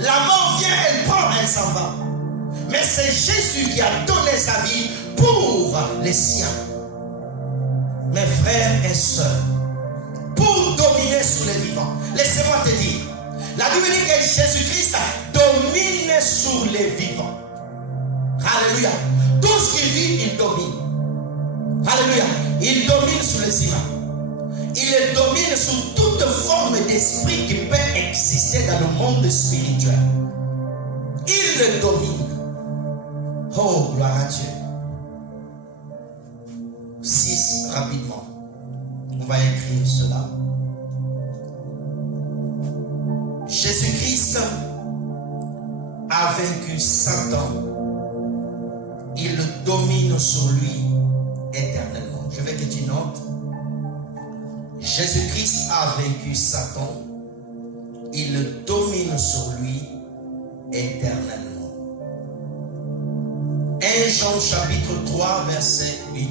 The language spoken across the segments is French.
La mort vient, elle prend, elle s'en va. Mais c'est Jésus qui a donné sa vie pour les siens. Mes frères et sœurs, pour dominer sur les vivants. Laissez-moi te dire, la Bible dit que Jésus-Christ domine sur les vivants. Alléluia. Tout ce qu'il vit, il domine. Alléluia. Il domine sur les humains. Il domine sur toute forme d'esprit qui peut exister dans le monde spirituel. Il le domine. Oh, gloire à Dieu. 6, rapidement. On va écrire cela. Jésus-Christ a vaincu Satan. Il le domine sur lui éternellement. Je veux que tu notes. Jésus-Christ a vaincu Satan. Il le domine sur lui éternellement. 1 Jean chapitre 3 verset 8.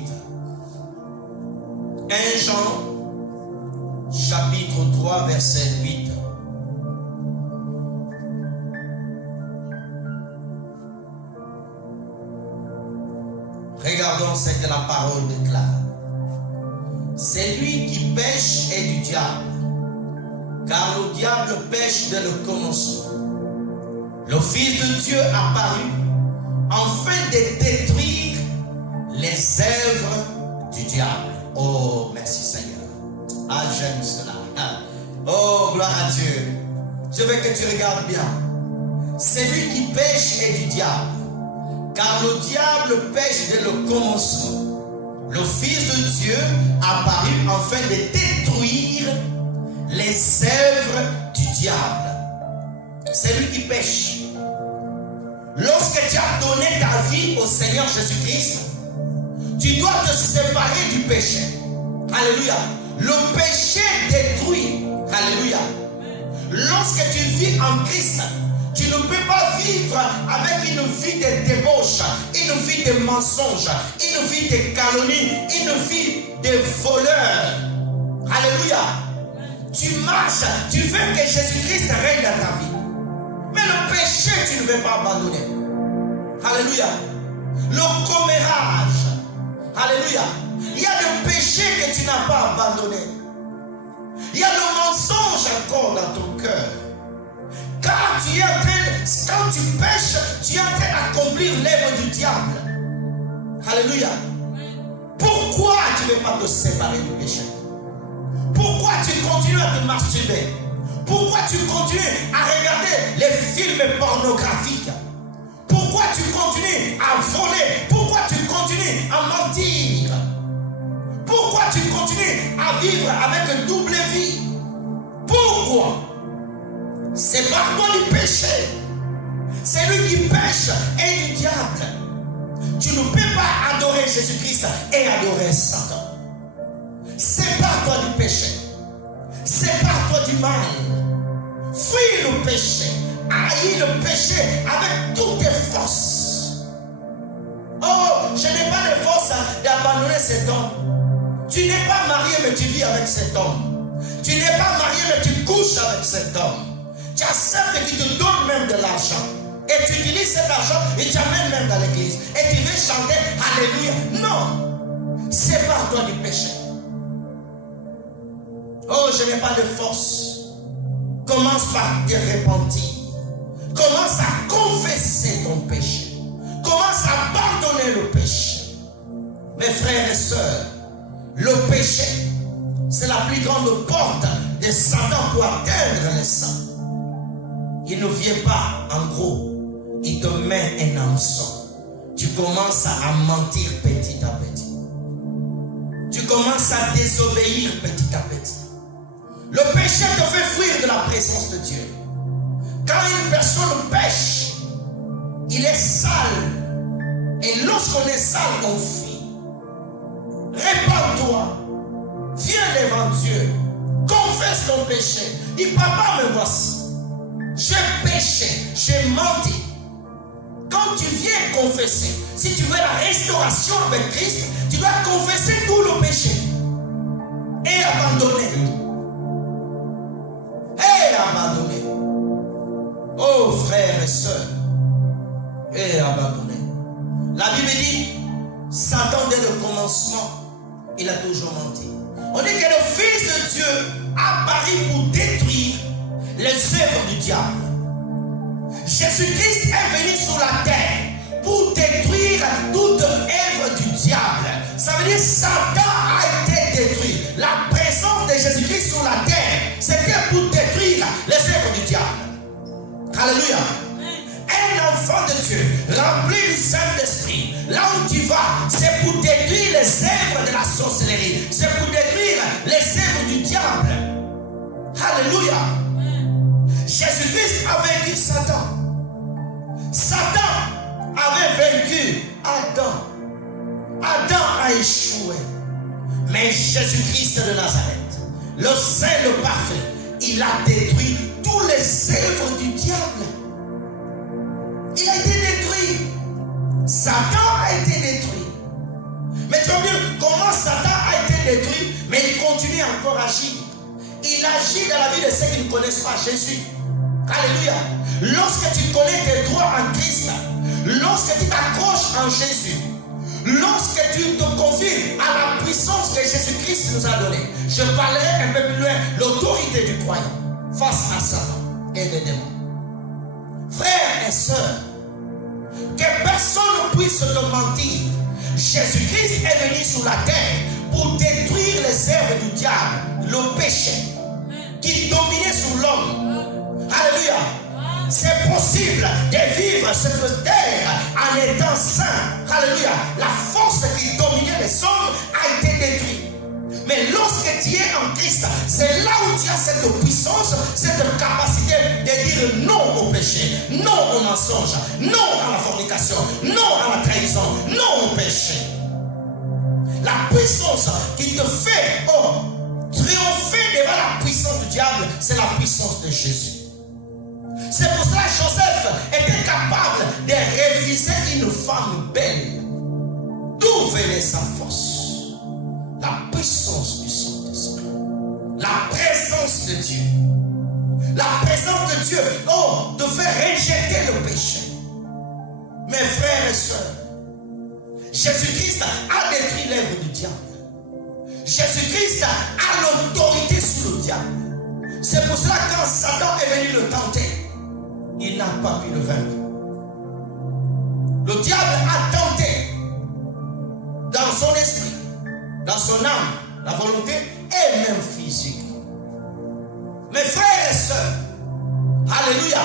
1 Jean chapitre 3 verset 8. Regardons ce que la parole déclare. Celui qui pêche est du diable, car le diable pêche dès le commencement. Le Fils de Dieu apparut afin de détruire les œuvres du diable. Oh, merci Seigneur. Ah, j'aime cela. Oh, gloire à Dieu. Je veux que tu regardes bien. Celui qui pêche est du diable, car le diable pêche dès le commencement. Le Fils de Dieu apparut afin de détruire les œuvres du diable. C'est lui qui pêche. Lorsque tu as donné ta vie au Seigneur Jésus-Christ, tu dois te séparer du péché. Alléluia. Le péché détruit. Alléluia. Lorsque tu vis en Christ, tu ne peux pas vivre avec une vie de débauche, une vie de mensonge, une vie de calomnie, une vie de voleur. Alléluia. Tu marches, tu veux que Jésus-Christ règne dans ta vie. Mais le péché, tu ne veux pas abandonner. Alléluia. Le commérage. Alléluia. Il y a le péché que tu n'as pas abandonné. Il y a le mensonge encore dans ton cœur. Car tu es en train, quand tu pêches, tu es en train d'accomplir l'œuvre du diable. Alléluia. Pourquoi tu ne veux pas te séparer du péché? Pourquoi tu continues à te masturber? Pourquoi tu continues à regarder les films pornographiques? Pourquoi tu continues à voler? Pourquoi tu continues à mentir? Pourquoi tu continues à vivre avec une double vie? Pourquoi? C'est par toi du péché. C'est lui qui pêche et du diable. Tu ne peux pas adorer Jésus-Christ et adorer Satan. C'est par toi du péché. C'est par toi du mal. Fuis le péché. Haïs le péché avec toutes tes forces. Oh, je n'ai pas de force d'abandonner cet homme. Tu n'es pas marié mais tu vis avec cet homme. Tu n'es pas marié mais tu couches avec cet homme. Tu acceptes qu'il te donne même de l'argent. Et tu utilises cet argent et tu amènes même dans l'église. Et tu veux chanter Alléluia. Non. C'est par toi du péché. Oh, je n'ai pas de force. Commence par te repentir. Commence à confesser ton péché. Commence à abandonner le péché. Mes frères et sœurs, le péché, c'est la plus grande porte de Satan pour atteindre les saints. Il ne vient pas en gros, il te met un hameçon. Tu commences à mentir petit à petit. Tu commences à désobéir petit à petit. Le péché te fait fuir de la présence de Dieu. Quand une personne pêche, il est sale. Et lorsqu'on est sale, on fuit. Répands-toi. Viens devant Dieu. Confesse ton péché. Dis, papa, me voici. J'ai péché, j'ai menti. Quand tu viens confesser, si tu veux la restauration avec Christ, tu dois confesser tout le péché et abandonner. Et abandonner. Oh sœurs, est abandonné. La Bible dit, Satan dès le commencement, il a toujours menti. On dit que le Fils de Dieu a apparu pour détruire les œuvres du diable. Jésus-Christ est venu sur la terre pour détruire toute œuvre du diable. Ça veut dire que Satan a été détruit. La présence de Jésus-Christ sur la terre, c'était pour détruire les œuvres du diable. Alléluia. Un enfant de Dieu, rempli du Saint-Esprit, là où tu vas, c'est pour détruire les œuvres de la sorcellerie. C'est pour détruire les œuvres du diable. Alléluia. Jésus-Christ a vaincu Satan. Satan avait vaincu Adam. Adam a échoué. Mais Jésus-Christ de Nazareth, le Saint, le parfait, il a détruit tous les œuvres du diable. Il a été détruit. Satan a été détruit. Mais tu vois bien comment Satan a été détruit, mais il continue encore à agir. Il agit dans la vie de ceux qui ne connaissent pas Jésus. Alléluia. Lorsque tu connais tes droits en Christ, lorsque tu t'accroches en Jésus, lorsque tu te confies à la puissance que Jésus-Christ nous a donnée, je parlerai un peu plus loin l'autorité du croyant face à Satan et les démons. Frères et sœurs, que personne ne puisse te mentir. Jésus-Christ est venu sur la terre pour détruire les œuvres du diable, le péché qui dominait sur l'homme. Alléluia. C'est possible de vivre cette terre en étant saint. Alléluia. La force qui dominait les hommes a été détruite. Mais lorsque tu es en Christ, c'est là où tu as cette puissance, cette capacité de dire non au péché, non au mensonge, non à la fornication, non à la trahison, non au péché. La puissance qui te fait triompher devant la puissance du diable, c'est la puissance de Jésus. C'est pour cela que Joseph était capable de réviser une femme belle. D'où venait sa force? La puissance du Saint-Esprit. La présence de Dieu. La présence de Dieu, te fait rejeter le péché. Mes frères et sœurs, Jésus-Christ a détruit l'œuvre du diable. Jésus-Christ a l'autorité sur le diable. C'est pour cela que quand Satan est venu le tenter, il n'a pas pu le vaincre. Le diable a tenté dans son esprit, dans son âme, la volonté et même physique. Mes frères et sœurs, alléluia,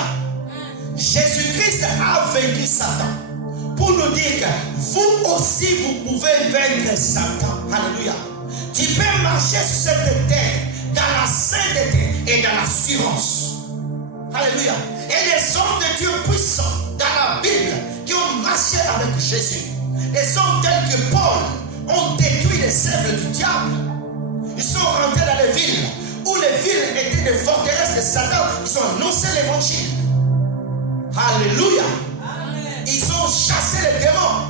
Jésus-Christ a vaincu Satan pour nous dire que vous aussi vous pouvez vaincre Satan. Alléluia. Tu peux marcher sur cette terre dans la sainteté et dans l'assurance. Alléluia. Et les hommes de Dieu puissants dans la Bible qui ont marché avec Jésus, des hommes tels que Paul, ont détruit les œuvres du diable. Ils sont rentrés dans les villes où les villes étaient des forteresses de Satan. Ils ont annoncé l'évangile. Alléluia. Amen. Ils ont chassé les démons.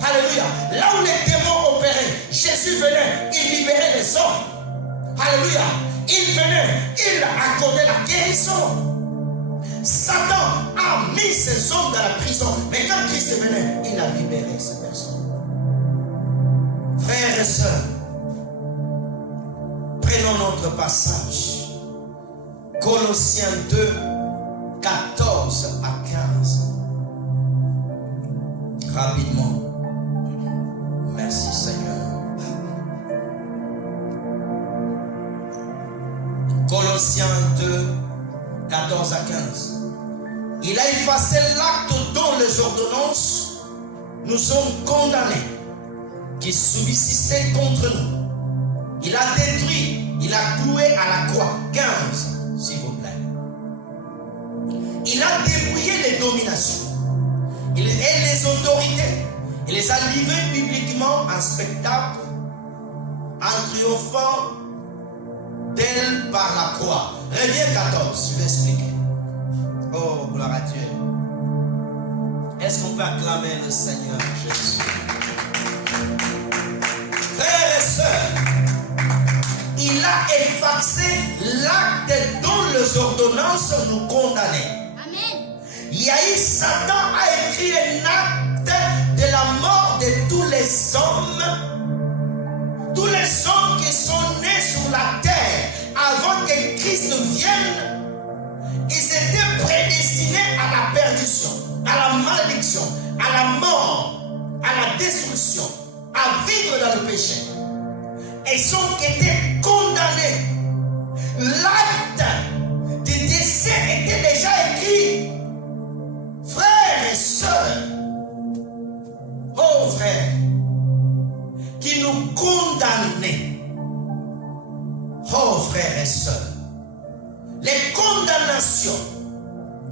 Alléluia. Là où les démons opéraient, Jésus venait, il libérait les hommes. Alléluia. Il venait, il accordait la guérison. Satan a mis ses hommes dans la prison, mais quand Christ venait, il a libéré ces personnes. Frères et sœurs, prenons notre passage. Colossiens 2, 14 à 15. Rapidement. Merci Seigneur. Colossiens 2, 14 à 15. Il a effacé l'acte dont les ordonnances nous sommes condamnés, qui subsistaient contre nous. Il a détruit, il a cloué à la croix. 15, s'il vous plaît. Il a dépouillé les dominations et les autorités. Il les a livrées publiquement en spectacle, en triomphant d'elle par la croix. Reviens 14, je vais expliquer. Oh, gloire à Dieu. Est-ce qu'on peut acclamer le Seigneur Jésus? Frères et sœurs, il a effacé l'acte dont les ordonnances nous condamnaient. Amen. Satan a écrit un acte de la mort de tous les hommes. Tous les hommes qui sont nés sur la terre avant que Christ vienne, ils étaient prédestinés à la perdition, à la malédiction, à la mort, à la destruction, à vivre dans le péché. Et ils ont été condamnés. L'acte du décès était déjà écrit. Frères et sœurs, oh frères, qui nous condamnaient, oh frères et sœurs, les condamnations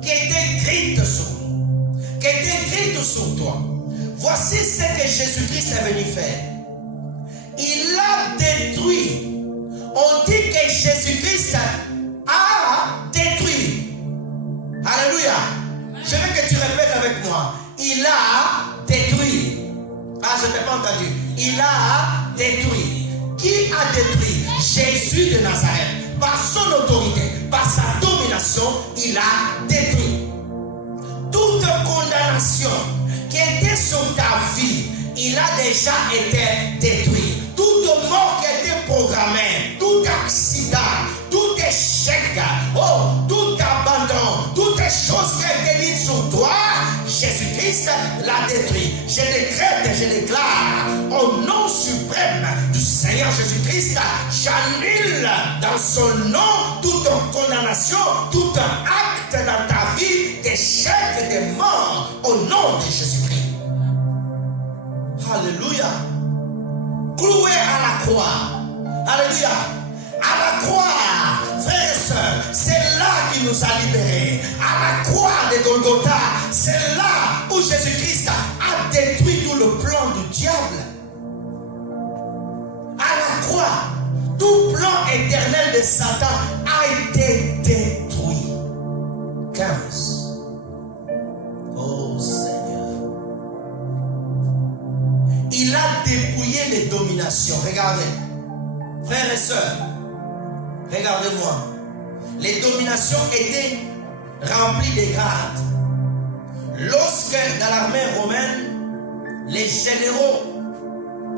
qui étaient écrites sur nous, qui étaient écrites sur toi, voici ce que Jésus-Christ est venu faire. Il a détruit. On dit que Jésus-Christ a détruit. Alléluia. Je veux que tu répètes avec moi. Il a détruit. Ah, je ne t'ai pas entendu. Il a détruit. Qui a détruit? Jésus de Nazareth. Par son autorité, par sa domination, il a détruit. Toute condamnation qui était sur ta vie, il a déjà été détruit. Toute mort qui a été programmée, tout accident, tout échec, oh, tout abandon, toutes les choses qui ont été dites sur toi, Jésus-Christ l'a détruit. Je décrète, je déclare, au nom suprême du Seigneur Jésus-Christ, j'annule dans son nom toute condamnation, tout acte dans ta vie d'échec et de mort, au nom de Jésus-Christ. Alléluia. Cloué à la croix. Alléluia. À la croix, frères et sœurs, c'est là qu'il nous a libérés. À la croix de Golgotha, c'est là où Jésus-Christ a détruit tout le plan du diable. À la croix, tout plan éternel de Satan a été détruit. 15. Oh Seigneur. Il a dépouillé les dominations. Regardez, frères et sœurs, regardez-moi. Les dominations étaient remplies de grades. Lorsque dans l'armée romaine, les généraux,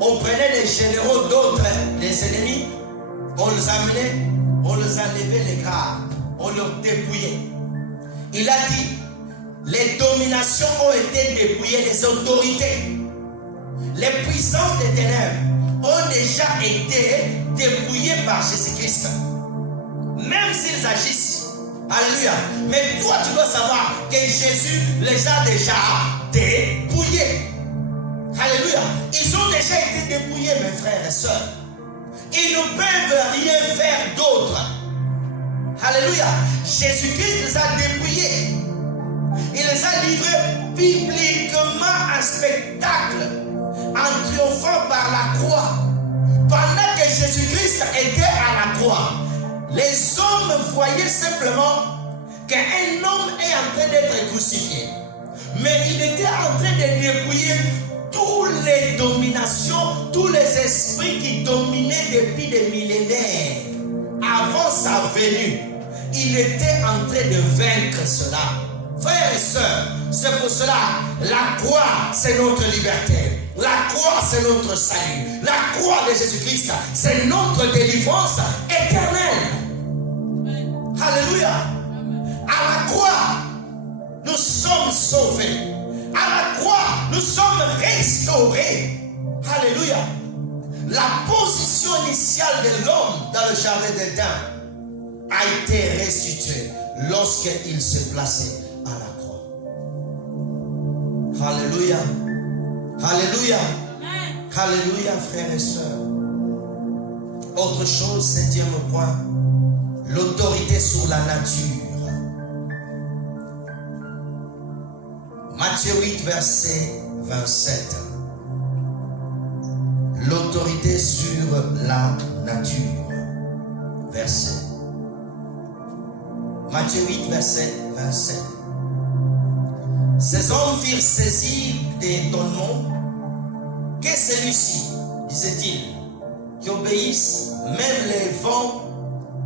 on prenait les généraux d'autres, les ennemis, on les amenait, on les enlevait les grades, on les dépouillait. Il a dit, les dominations ont été dépouillées, les autorités. Les puissances des ténèbres ont déjà été dépouillées par Jésus-Christ. Même s'ils agissent. Alléluia. Mais toi, tu dois savoir que Jésus les a déjà dépouillés. Alléluia. Ils ont déjà été dépouillés, mes frères et sœurs. Ils ne peuvent rien faire d'autre. Alléluia. Jésus-Christ les a dépouillés. Il les a livrés publiquement en spectacle, en triomphant par la croix. Pendant que Jésus-Christ était à la croix, les hommes voyaient simplement qu'un homme est en train d'être crucifié. Mais il était en train de dépouiller toutes les dominations, tous les esprits qui dominaient depuis des millénaires. Avant sa venue, il était en train de vaincre cela. Frères et sœurs, c'est pour cela, la croix, c'est notre liberté. La croix, c'est notre salut. La croix de Jésus-Christ, c'est notre délivrance éternelle. Alléluia. À la croix, nous sommes sauvés. À la croix, nous sommes restaurés. Alléluia. La position initiale de l'homme dans le jardin d'Éden a été restituée lorsqu'il se plaçait à la croix. Alléluia. Alléluia. Alléluia, frères et sœurs. Autre chose, 7e point, l'autorité sur la nature. Matthieu 8, verset 27. L'autorité sur la nature. Verset. Matthieu 8, verset 27. Ces hommes firent saisir d'étonnement que celui-ci, disait-il, qui obéissent même les vents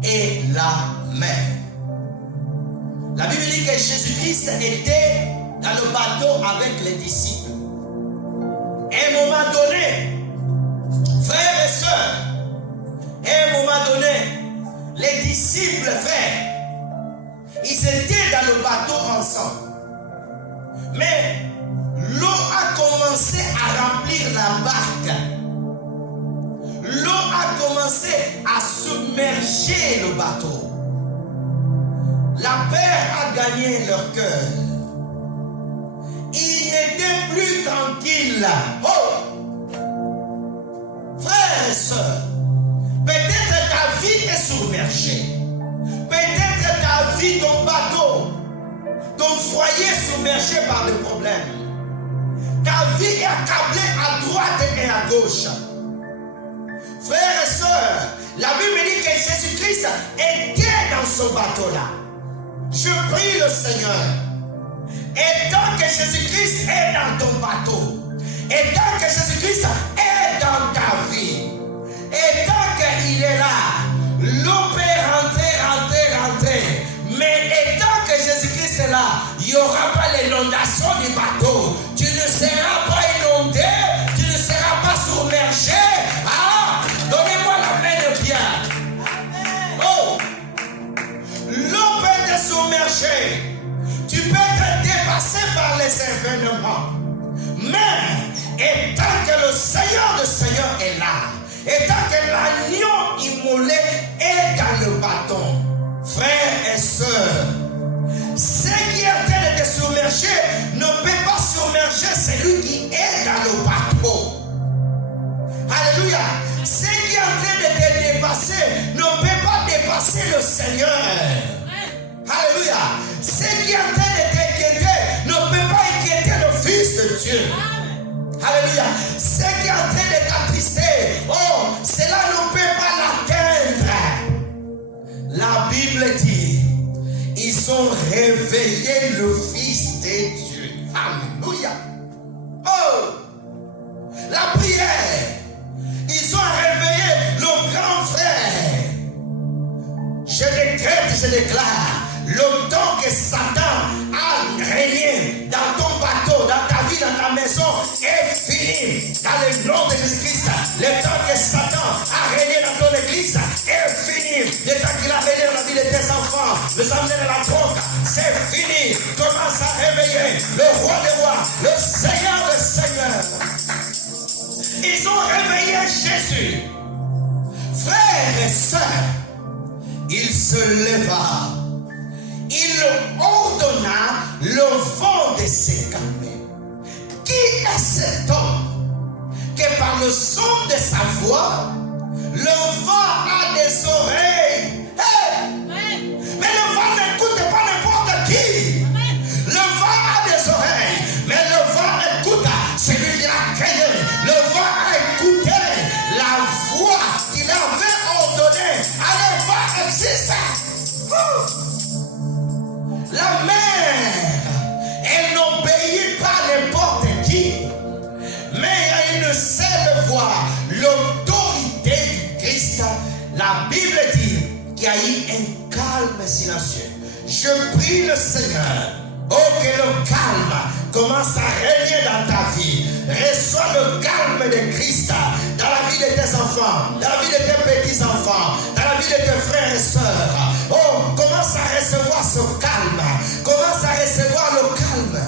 et la mer. La Bible dit que Jésus-Christ était dans le bateau avec les disciples. À un moment donné, frères et sœurs, à un moment donné, les disciples, frères, ils étaient dans le bateau ensemble. Mais l'eau a commencé à remplir la barque. L'eau a commencé à submerger le bateau. La peur a gagné leur cœur. Ils n'étaient plus tranquilles. Oh! Frères et sœurs, peut-être ta vie est submergée. Peut-être ta vie, ton bateau, ton foyer submergé par le problème. Ta vie est accablée à droite et à gauche. Frères et sœurs, la Bible dit que Jésus-Christ était dans ce bateau-là. Je prie le Seigneur. Et tant que Jésus-Christ est dans ton bateau, et tant que Jésus-Christ est dans ta vie, et tant qu'il est là, l'eau peut rentrer. Mais et tant que Jésus-Christ est là, il n'y aura pas l'inondation du bateau. Tu ne seras pas inondé, tu ne seras pas submergé. Ah, donnez-moi la main de Pierre. Oh, l'eau peut te submerger. Tu peux être dépassé par les événements. Mais, et tant que le Seigneur de Seigneur est là, et tant que l'agneau immolé est dans le bâton, frères et sœurs, ce qui est en train de te submerger ne peut pas submerger celui qui est dans le bateau. Alléluia. Ce qui est en train de te dépasser ne peut pas dépasser le Seigneur. Alléluia. Ce qui est en train de t'inquiéter ne peut pas inquiéter le Fils de Dieu. Alléluia. Ce qui est en train de t'attrister, oh, cela ne peut pas l'atteindre. La Bible dit, ils ont réveillé le Fils de Dieu. Alléluia. Oh, la prière. Ils ont réveillé le grand frère. Je décrète, je déclare, le temps que Satan a régné dans ton bateau, dans ta vie, dans ta maison, est fini. Dans le nom de Jésus-Christ, le temps que Satan a régné dans ton église est fini. Le temps qu'il a régné dans la vie de tes enfants, les amener dans la drogue, c'est fini. Commence à réveiller le roi des rois, le Seigneur des seigneurs. Ils ont réveillé Jésus. Frères et sœurs, il se leva. Il ordonna le vent de se calmer. Qui est cet homme que par le son de sa voix, le vent a des oreilles? Hey! Mais le vent n'écoute pas n'importe qui. Le vent a des oreilles, mais le vent écoute celui qui l'a créé. Le vent a écouté la voix qu'il avait ordonnée. Alors le vent existe. La mer, elle n'obéit pas n'importe qui, mais il y a une seule voix, l'autorité du Christ. La Bible dit qu'il y a eu un calme silencieux. Je prie le Seigneur, oh, que le calme commence à régner dans ta vie. Reçois le calme de Christ dans la vie de tes enfants, dans la vie de tes petits-enfants, dans la vie de tes frères et sœurs. Oh, commence à recevoir ce calme. Commence à recevoir le calme.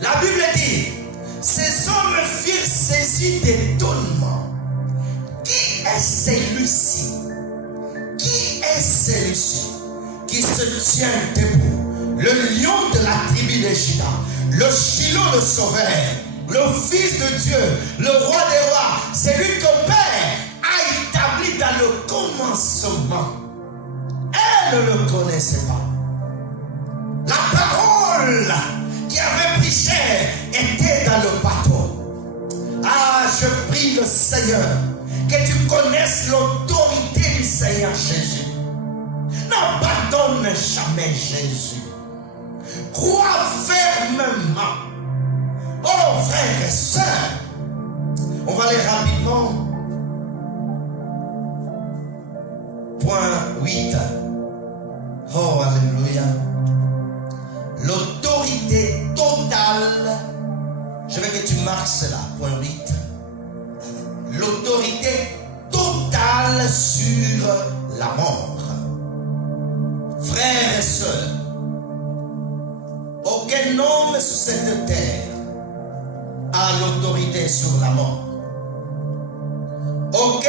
La Bible dit, ces hommes furent saisis d'étonnement. Qui est celui-ci? Qui est celui-ci qui se tient debout? Le lion de la tribu de Juda, le Shiloh le sauveur, le Fils de Dieu, le roi des rois, celui que le Père a établi dans le commencement. Elle ne le connaissait pas. La parole qui avait pris chair était dans le bateau. Ah, je prie le Seigneur que tu connaisses l'autorité du Seigneur Jésus. N'abandonne jamais Jésus. Crois fermement. Oh, frères et sœurs, on va aller rapidement. Point 8. Oh, alléluia. L'autorité totale. Je veux que tu marques cela. Point 8. L'autorité totale sur la mort. Frères et sœurs, aucun homme sur cette terre a l'autorité sur la mort. Aucun